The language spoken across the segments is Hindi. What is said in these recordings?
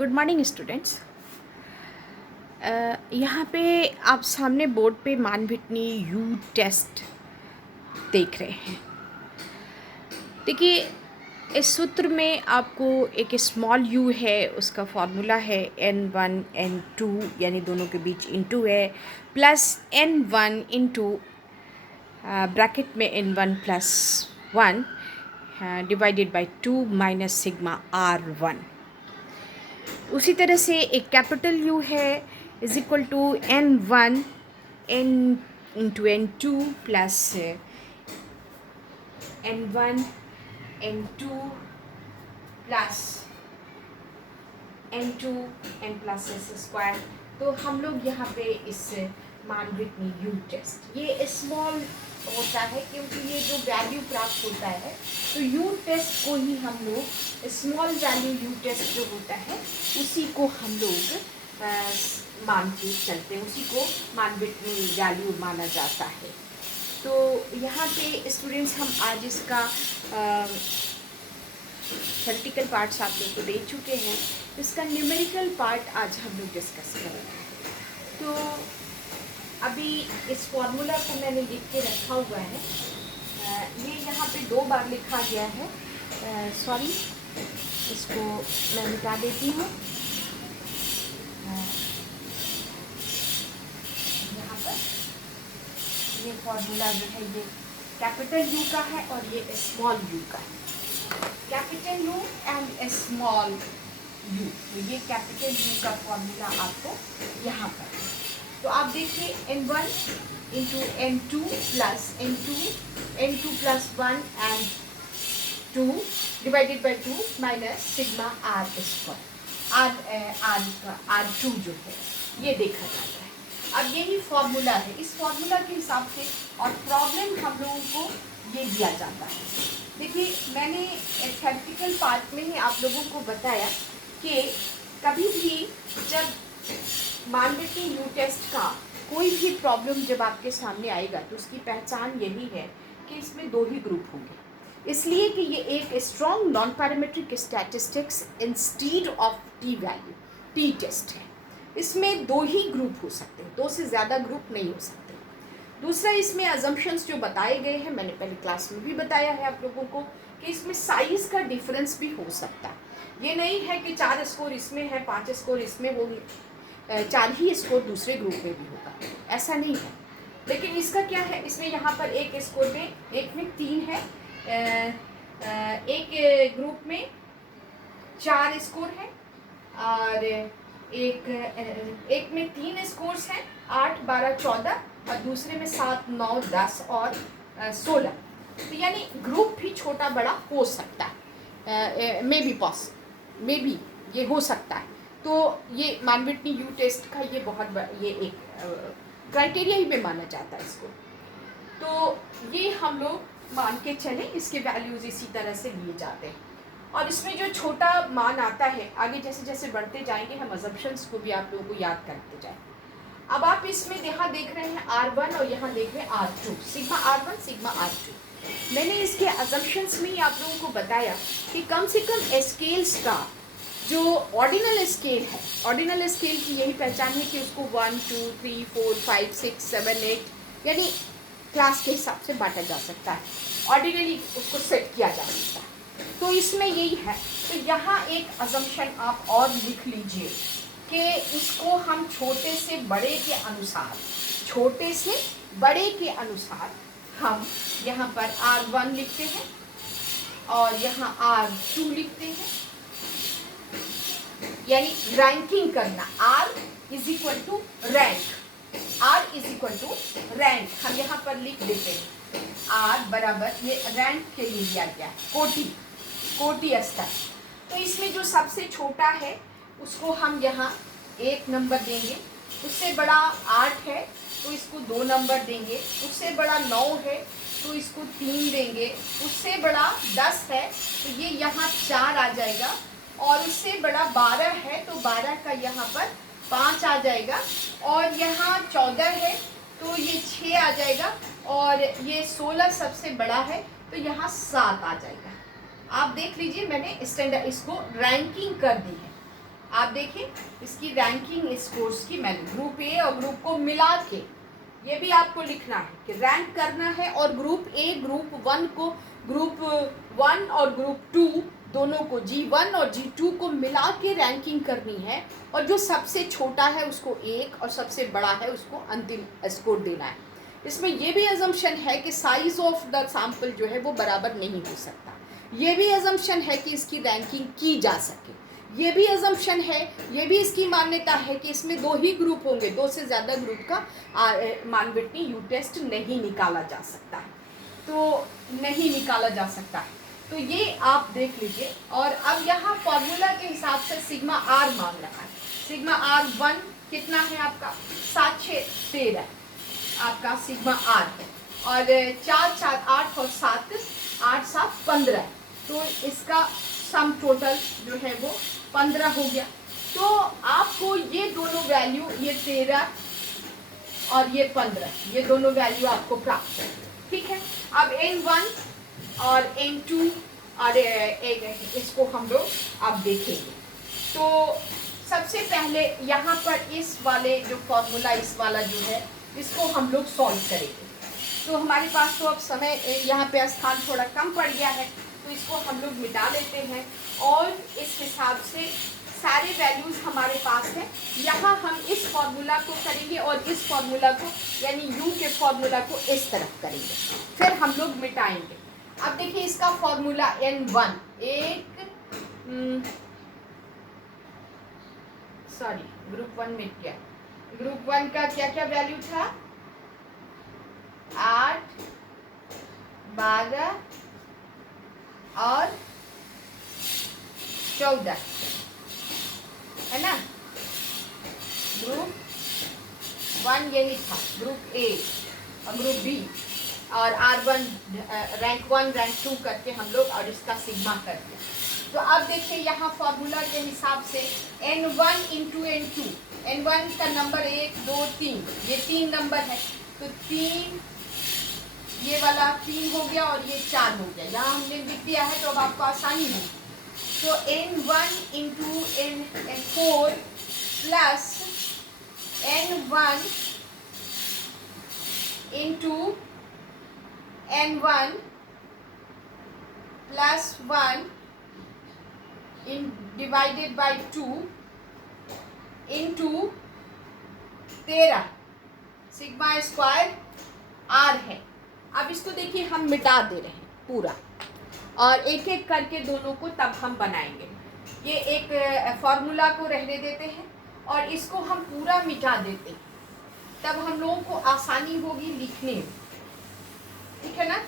Good morning students. यहाँ पे आप सामने बोर्ड पे मानभिटनी यू टेस्ट देख रहे हैं। देखिए, इस सूत्र में आपको एक स्मॉल यू है, उसका फॉर्मूला है n1 n2 यानी दोनों के बीच इंटू है, प्लस n1 इंटू ब्रैकेट में n1 plus 1 divided by 2 minus sigma r1। उसी तरह से एक कैपिटल यू है is equal to n1 n into n2 plus n1 n2 plus n2 n plus S square. तो हम लोग यहाँ पे इस मानभिटनी यू टेस्ट, ये स्मॉल होता है क्योंकि ये जो वैल्यू प्राप्त होता है तो यू टेस्ट को ही हम लोग स्मॉल वैल्यू यू टेस्ट जो होता है उसी को हम लोग मान के चलते हैं, उसी को मानभिटनी वैल्यू माना जाता है। तो यहाँ पे स्टूडेंट्स हम आज इसका थ्योरेटिकल पार्ट्स आप लोग को दे चुके हैं, तो इसका न्यूमेरिकल पार्ट आज हम लोग डिस्कस करेंगे। तो अभी इस फॉर्मूला को मैंने लिख के रखा हुआ है, ये यहाँ पे 2 बार लिखा गया है, सॉरी इसको मैं मिटा देती हूँ। यहाँ पर ये फॉर्मूला जो है ये कैपिटल यू का है और ये स्मॉल यू का है। Capital you and small you, तो ये कैपिटल यू का फॉर्मूला आपको यहाँ पर। तो आप देखिए n1 into n2 plus n2 plus 1 and 2 divided by 2 minus sigma r square, r2 जो है ये देखा जाता है। अब यही फॉर्मूला है, इस फॉर्मूला के हिसाब से और प्रॉब्लम हम लोगों को ये दिया जाता है। देखिए, मैंने थ्योरेटिकल पार्ट में ही आप लोगों को बताया कि कभी भी जब मानभिटनी यू टेस्ट का कोई भी प्रॉब्लम जब आपके सामने आएगा तो उसकी पहचान यही है कि इसमें 2 ही ग्रुप होंगे, इसलिए कि ये एक strong non parametric statistics instead of T value T test है। इसमें 2 ही ग्रुप हो सकते हैं, 2 से ज़्यादा ग्रुप नहीं हो सकते। दूसरा, इसमें अजम्पशंस जो बताए गए हैं, मैंने पहले क्लास में भी बताया है आप लोगों को कि इसमें साइज़ का डिफरेंस भी हो सकता है। ये नहीं है कि 4 स्कोर इसमें है 5 स्कोर इसमें होंगे, 4 ही स्कोर दूसरे ग्रुप में भी होगा, ऐसा नहीं है। लेकिन इसका क्या है, इसमें यहाँ पर एक स्कोर में, एक में 3 है, एक ग्रुप में 4 स्कोर है और एक में 3 स्कोर्स हैं, 8 12 14 और दूसरे में 7 9 10 और 16। तो यानी ग्रुप भी छोटा बड़ा हो सकता है, मे बी ये हो सकता है। तो ये मानभिटनी यू टेस्ट का ये ये एक क्राइटेरिया ही में माना जाता है इसको। तो ये हम लोग मान के चलें, इसके वैल्यूज़ इसी तरह से लिए जाते हैं और इसमें जो छोटा मान आता है, आगे जैसे जैसे बढ़ते जाएंगे हम अजम्पशंस को भी आप लोगों को याद करते जाएं। अब आप इसमें यहाँ देख रहे हैं R1 और यहाँ देख रहे हैं R2, sigma R1 sigma R2। मैंने इसके अजम्पशंस में ही आप लोगों को बताया कि कम से कम स्केल्स का जो ऑर्डिनल स्केल है, ऑर्डिनल स्केल की यही पहचान है कि उसको 1 2 3 4 5 6 7 8 यानी क्लास के हिसाब से बांटा जा सकता है, ऑर्डिनली उसको सेट किया जा सकता है। तो इसमें यही है। तो यहाँ एक अजम्पशन आप और लिख लीजिए कि इसको हम छोटे से बड़े के अनुसार, छोटे से बड़े के अनुसार हम यहाँ पर R1 लिखते हैं और यहाँ R2 लिखते हैं, यानी रैंकिंग करना। R is equal to rank, R is equal to rank हम यहाँ पर लिख देते हैं। R बराबर, ये रैंक के लिए दिया गया है, कोटि स्तर। तो इसमें जो सबसे छोटा है उसको हम यहाँ 1 नंबर देंगे, उससे बड़ा 8 है तो इसको 2 नंबर देंगे, उससे बड़ा 9 है तो इसको 3 देंगे, उससे बड़ा 10 है तो ये यहाँ 4 आ जाएगा और उससे बड़ा 12 है तो 12 का यहाँ पर 5 आ जाएगा और यहाँ 14 है तो ये 6 आ जाएगा और ये 16 सबसे बड़ा है तो यहाँ 7 आ जाएगा। आप देख लीजिए, मैंने स्टैंडर्ड इसको रैंकिंग कर दी है। आप देखिए इसकी रैंकिंग स्कोर्स की मैंने ग्रुप ए और ग्रुप को मिला के, ये भी आपको लिखना है कि रैंक करना है, और ग्रुप ए ग्रुप वन को, ग्रुप वन और ग्रुप टू दोनों को, G1 और G2 को मिला के रैंकिंग करनी है, और जो सबसे छोटा है उसको 1 और सबसे बड़ा है उसको अंतिम स्कोर देना है। इसमें ये भी अजम्पशन है कि साइज ऑफ द सैंपल जो है वो बराबर नहीं हो सकता, ये भी अजम्पशन है कि इसकी रैंकिंग की जा सके, ये भी अजम्पशन है, ये भी इसकी मान्यता है कि इसमें 2 ही ग्रुप होंगे, 2 से ज़्यादा ग्रुप का मान विटनी यू टेस्ट नहीं निकाला जा सकता है, तो नहीं निकाला जा सकता है। तो ये आप देख लीजिए। और अब यहाँ फॉर्मूला के हिसाब से सिग्मा आर मांग रहा है। सिग्मा आर 1 कितना है आपका 7 6 13 आपका सिग्मा आर है, और 4 4 8 और 7 8 7 15, तो इसका सम टोटल जो है वो 15 हो गया। तो आपको ये दोनों वैल्यू, ये 13 और ये 15, ये दोनों वैल्यू आपको प्राप्त है, ठीक है। अब N1 और N2 और इसको हम लोग अब देखेंगे। तो सबसे पहले यहाँ पर इस वाले जो फॉर्मूला, इस वाला जो है, इसको हम लोग सॉल्व करेंगे। तो हमारे पास तो अब समय, यहाँ पे स्थान थोड़ा कम पड़ गया है, तो इसको हम लोग मिटा लेते हैं, और इस हिसाब से सारे वैल्यूज़ हमारे पास हैं। यहाँ हम इस फॉर्मूला को करेंगे और इस फॉर्मूला को, यानी u के फॉर्मूला को इस तरफ करेंगे, फिर हम लोग मिटाएंगे। अब देखिए इसका फॉर्मूला N1, ग्रुप 1 में क्या, ग्रुप 1 का क्या क्या वैल्यू था, 8 12 और 14 है ना। ग्रुप 1 यही था, ग्रुप ए और ग्रुप बी, और R1 रैंक 1 रैंक 2 करके हम लोग, और इसका सिग्मा कर दिया। तो अब देखिए यहाँ फॉर्मूला के हिसाब से N1 इंटू N2, N1 का नंबर 1 2 3, ये 3 नंबर है, तो 3, ये वाला 3 हो गया और ये 4 हो गया, यहाँ हमने लिख दिया है, तो अब आपको आसानी होगी। तो N1 into N4 plus N1 into N1 plus 1 in divided by 2 into 13 sigma square R है। अब इसको देखिए हम मिटा दे रहे हैं पूरा, और एक एक करके दोनों को तब हम बनाएंगे। ये एक फॉर्मूला को रहने देते हैं और इसको हम पूरा मिटा देते हैं, तब हम लोगों को आसानी होगी लिखने में, ठीक है ना।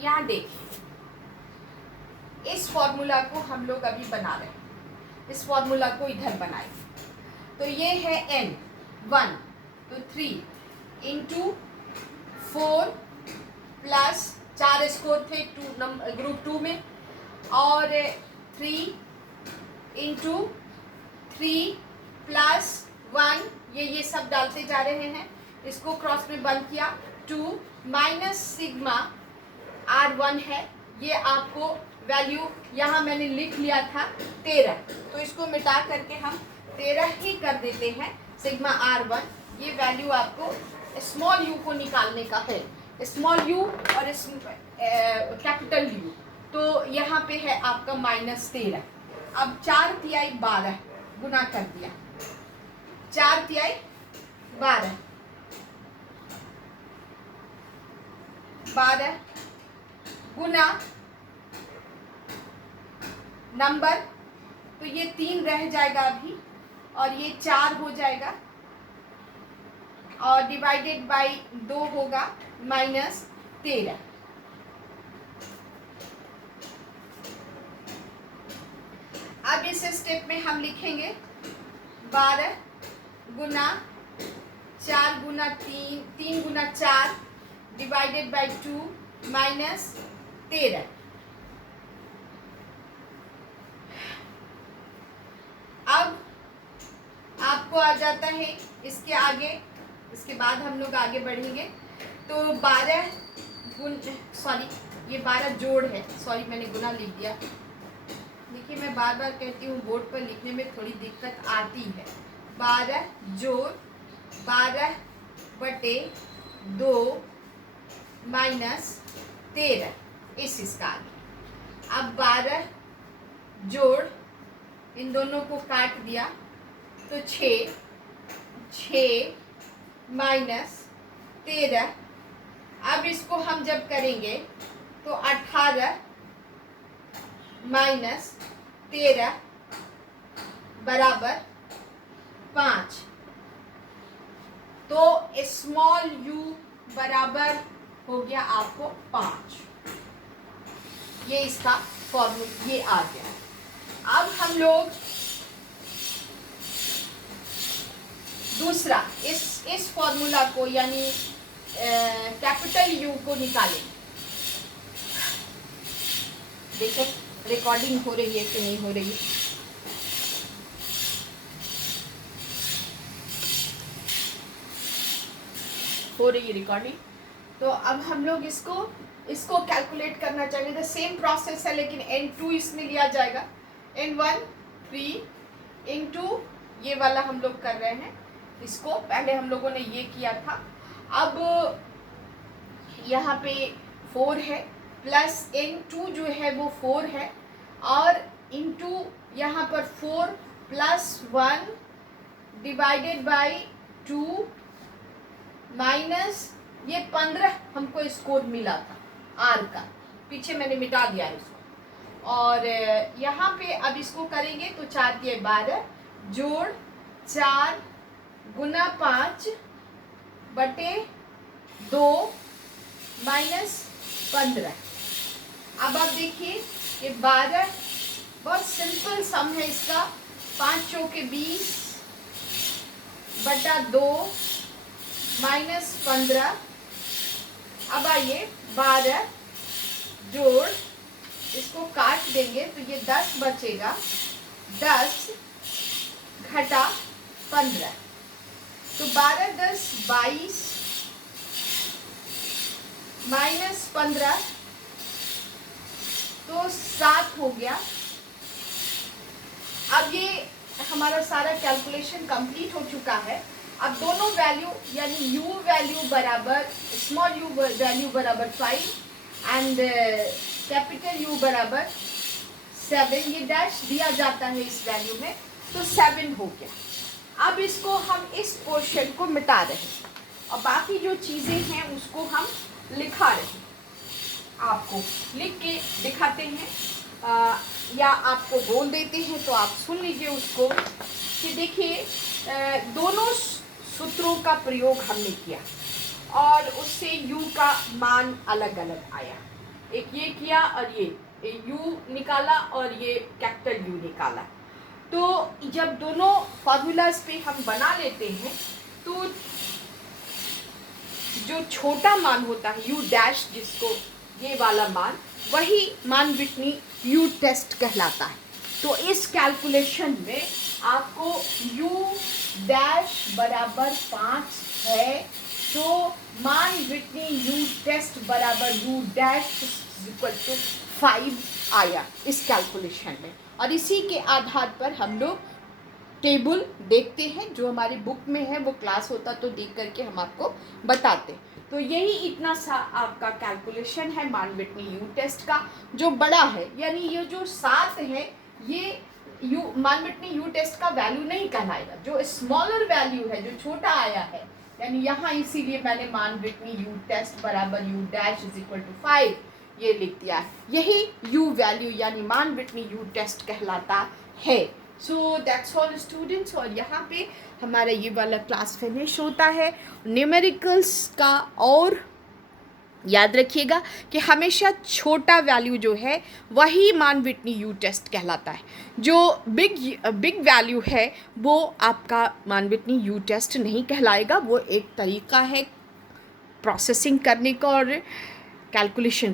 यहाँ देखिए इस फॉर्मूला को हम लोग अभी बना रहे हैं, इस फॉर्मूला को इधर बनाएंगे। तो ये है N1, तो 3 इंटू 4 प्लस 4 स्कोर थे ग्रुप 2 में, और 3 इंटू 3 प्लस 1, ये सब डालते जा रहे हैं, इसको क्रॉस में बंद किया, 2 माइनस सिग्मा R1 है, ये आपको वैल्यू यहाँ मैंने लिख लिया था 13, तो इसको मिटा करके हम 13 ही कर देते हैं सिग्मा R1। ये वैल्यू आपको स्मॉल u को निकालने का है, स्मॉल u और कैपिटल U, तो यहाँ पे है आपका -13। अब 4 तिहाई 12 गुना कर दिया, 4 तिहाई 12 गुना नंबर, तो ये 3 रह जाएगा अभी, और ये 4 हो जाएगा, और डिवाइडेड बाई 2 होगा -13। अब इस स्टेप में हम लिखेंगे 12 गुना 4 गुना 3 गुना 4 डिवाइडेड बाई 2 -13। अब आपको आ जाता है इसके आगे इसके बाद हम लोग आगे बढ़ेंगे। तो 12 ये 12 जोड़ है, सॉरी मैंने गुना लिख दिया। देखिए मैं बार बार कहती हूँ बोर्ड पर लिखने में थोड़ी दिक्कत आती है। 12 जोड़ 12 बटे 2 माइनस 13 इसका आगे। अब 12 जोड़ इन दोनों को काट दिया तो 6 माइनस 13। अब इसको हम जब करेंगे तो 18 माइनस 13 बराबर 5। तो स्मॉल यू बराबर हो गया आपको 5। ये इसका फॉर्मूला ये आ गया। अब हम लोग दूसरा इस फॉर्मूला को यानी कैपिटल यू को निकालेंगे। देखो रिकॉर्डिंग हो रही है कि नहीं हो रही है। हो रही है रिकॉर्डिंग। तो अब हम लोग इसको कैलकुलेट करना चाहेंगे। द सेम प्रोसेस है लेकिन n2 इसमें लिया जाएगा। n1 3 इंटू ये वाला हम लोग कर रहे हैं। इसको पहले हम लोगों ने ये किया था। अब यहाँ पे 4 है प्लस n2 जो है वो 4 है और इंटू यहाँ पर 4 प्लस 1 डिवाइडेड बाई 2 माइनस ये 15 हमको स्कोर मिला था आर का, पीछे मैंने मिटा दिया इसको। और यहाँ पे अब इसको करेंगे तो 4 के 12 जोड़ 4 गुना 5 बटे 2 माइनस 15। अब आप देखिए ये 12 बहुत सिंपल सम है इसका। 5 चौके 20 बटा 2 माइनस 15। अब आइए 12 जोड़ इसको काट देंगे तो ये 10 बचेगा। 10 घटा 15 तो 12 10 22 माइनस 15 तो 7 हो गया। अब ये हमारा सारा कैलकुलेशन कंप्लीट हो चुका है। अब दोनों वैल्यू यानी u वैल्यू बराबर स्मॉल u वैल्यू बराबर 5 एंड कैपिटल U बराबर 7, ये डैश दिया जाता है इस वैल्यू में तो 7 हो गया। अब इसको हम इस पोर्शन को मिटा रहे हैं और बाकी जो चीज़ें हैं उसको हम लिखा रहे हैं। आपको लिख के दिखाते हैं या आपको बोल देते हैं तो आप सुन लीजिए उसको कि देखिए दोनों सूत्रों का प्रयोग हमने किया और उससे u का मान अलग अलग आया। एक ये किया और ये u निकाला और ये कैपिटल U निकाला। तो जब दोनों फार्मूलाज पे हम बना लेते हैं तो जो छोटा मान होता है u डैश, जिसको ये वाला मान, वही मान विटनी U टेस्ट कहलाता है। तो इस कैलकुलेशन में आपको U डैश बराबर 5 है तो मान विटनी U टेस्ट बराबर U डैश इक्वल टू 5 आया इस कैलकुलेशन में। और इसी के आधार पर हम लोग टेबल देखते हैं जो हमारी बुक में है, वो क्लास होता तो देख करके हम आपको बताते। तो यही इतना सा आपका कैलकुलेशन है मान विटनी U टेस्ट का। जो बड़ा है यानी ये जो 7 है ये मान विटनी U टेस्ट का वैल्यू नहीं कहलाएगा। जो स्मॉलर वैल्यू है, जो छोटा आया है, यानी यहाँ इसीलिए मैंने मान विटनी U टेस्ट बराबर U dash is equal to 5 ये लिख दिया है। यही U वैल्यू यानी मान विटनी U टेस्ट कहलाता है। So that's all students. और यहाँ पे हमारा ये वाला क्लास फिनिश होता है न्यूमेरिकल्स का। और याद रखिएगा कि हमेशा छोटा वैल्यू जो है वही मान विटनी U टेस्ट कहलाता है। जो बिग वैल्यू है वो आपका मान विटनी U टेस्ट नहीं कहलाएगा। वो एक तरीका है प्रोसेसिंग करने का और कैलकुलेशन